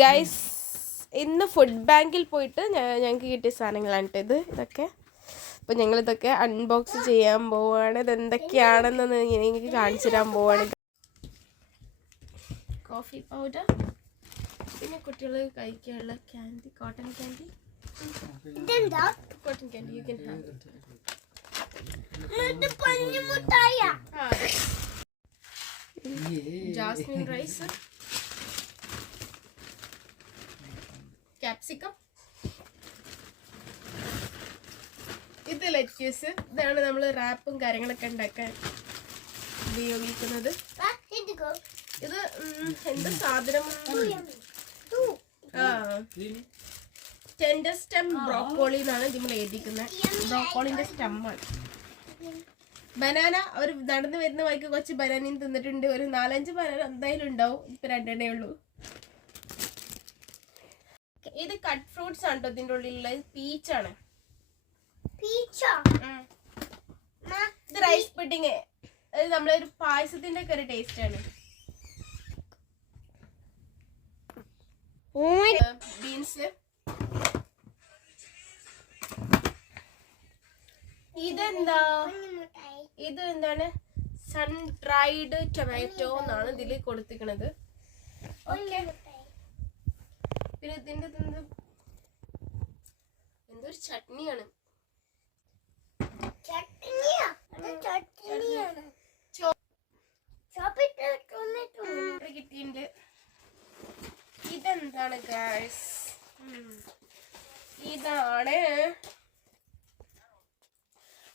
Guys ഇന്ന് food ബാങ്കിൽ പോയിട്ട് ഞങ്ങൾക്ക് കിട്ടിയ സാധനങ്ങളാണ് ഇത്. ഇതൊക്കെ. അപ്പോൾ ഞങ്ങളിതൊക്കെ അൺബോക്സ് ചെയ്യാൻ പോവുകയാണ് ഇത് എന്തൊക്കെയാണെന്ന് നിങ്ങൾക്ക് കാണിച്ചു തരാൻ പോവാണ്. കോഫി പൗഡർ പിന്നെ കുട്ടികൾ കഴിക്കാനുള്ള candy cotton candy cotton candy you can have ഇത് പഞ്ഞു മുട്ടായ ജാസ്മിൻ റൈസ് ക്യാപ്സിക്കം ഇത് ലെറ്റ്യൂസ് ഇതാണ് നമ്മൾ റാപ്പും കാര്യങ്ങളൊക്കെ ഉണ്ടാക്കാൻ ഉപയോഗിക്കുന്നത്. ഇത് എന്താ സാധനം ആ. ടെൻഡർ സ്റ്റെം ബ്രോക്കോളി എന്നാണ് നമ്മൾ എഴുതിക്കുന്നത് ബ്രോക്കോളിന്റെ സ്റ്റെമ്മാണ് ബനാന ഒരു നടന്നു വരുന്ന വഴിക്ക് കുറച്ച് ബനാനയും തിന്നിട്ടുണ്ട്. ഒരു നാലഞ്ച് ബനാന എന്തായാലും ഉണ്ടാവും. ഇപ്പൊ രണ്ടെണ്ണേ ഉള്ളൂ. ഇത് കട്ട് ഫ്രൂട്ട്സ് ആണ് കേട്ടോ ഇതിന്റെ ഉള്ളിലുള്ള പീച്ചാണ് പീച്ച ഇത് റൈസ് പുഡിങ് അത് നമ്മളെ ഒരു പായസത്തിന്റെ ഒക്കെ ഒരു ടേസ്റ്റ് ആണ്. ബീൻസ് ഇതെന്താ? ഇത് എന്താണ് സൺ ഡ്രൈഡ് ടൊമാറ്റോ എന്നാണ് ഇതിൽ കൊടുത്തിരിക്കുന്നത് ഓക്കെ ഇതിന്റെ ഇതെന്ത്? എന്തൊരു ചട്നിയാണ്. കിട്ടിയിട്ടുണ്ട്. ഇതെന്താണ് ഗായ്സ് ഇതാണ്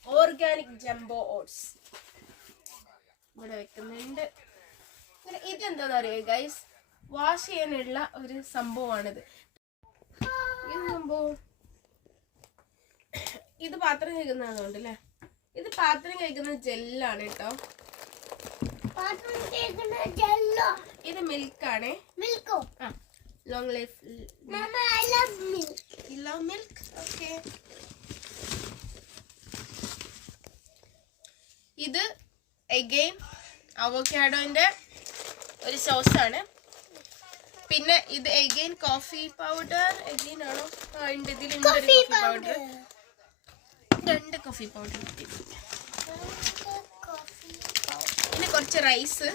ഓർഗാനിക് ജംബോ ഓട്സ് ഇവിടെ വെക്കുന്നുണ്ട്. ഇതെന്താണെന്ന് അറിയോ ഗൈസ് വാഷ് ചെയ്യാനുള്ള ഒരു സംഭവമാണിത്. സംഭവം ഇത് പാത്രം കഴിക്കുന്നതുകൊണ്ട് അല്ലേ ഇത് പാത്രം കഴിക്കുന്ന ജെല്ലാണ് കേട്ടോ. ഇത് മിൽക്കാണ്. മിൽക്കോ? ആ long life love milk? Okay. ഇത് എഗെയിൻ അവോക്കാഡോന്റെ ഒരു സോസാണ് പിന്നെ ഇത് എഗെയിൻ കോഫി പൗഡർ എഗെയിൻ ആണോ? ആ ഉണ്ട്. ഇതിലുണ്ട് കോഫി പൗഡർ രണ്ട് കോഫി പൗഡർ കിട്ടി പിന്നെ കുറച്ച് റൈസ്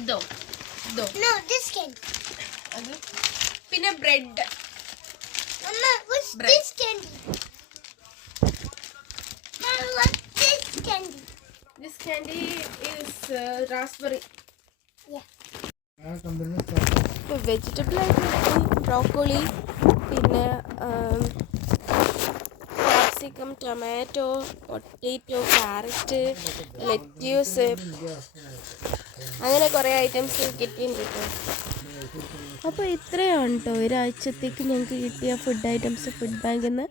ഇതോ ഇതോ. പിന്നെ bread mama what's Bread. this candy mama what's this candy this is uh, raspberry. yeah. Vegetable ആയിട്ട് ബ്രോക്കോളി പിന്നെ capsicum tomato potato carrot lettuce അങ്ങനെ കുറേ ഐറ്റംസ് കിട്ടിയിട്ടുണ്ട്. കേട്ടോ അപ്പോൾ ഇത്രയാണ് കേട്ടോ ഒരാഴ്ചത്തേക്ക് ഞങ്ങൾക്ക് കിട്ടിയ ഫുഡ് ഐറ്റംസ് ഫുഡ് ബാങ്കിൽ നിന്ന്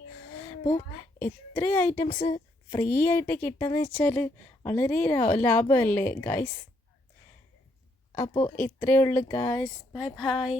അപ്പോൾ എത്ര ഐറ്റംസ് ഫ്രീ ആയിട്ട് കിട്ടാന്ന് വെച്ചാൽ വളരെ ലാഭമല്ലേ ഗൈസ് അപ്പോൾ ഇത്രയേ ഉള്ളൂ ഗായ്സ് ബൈ ബൈ.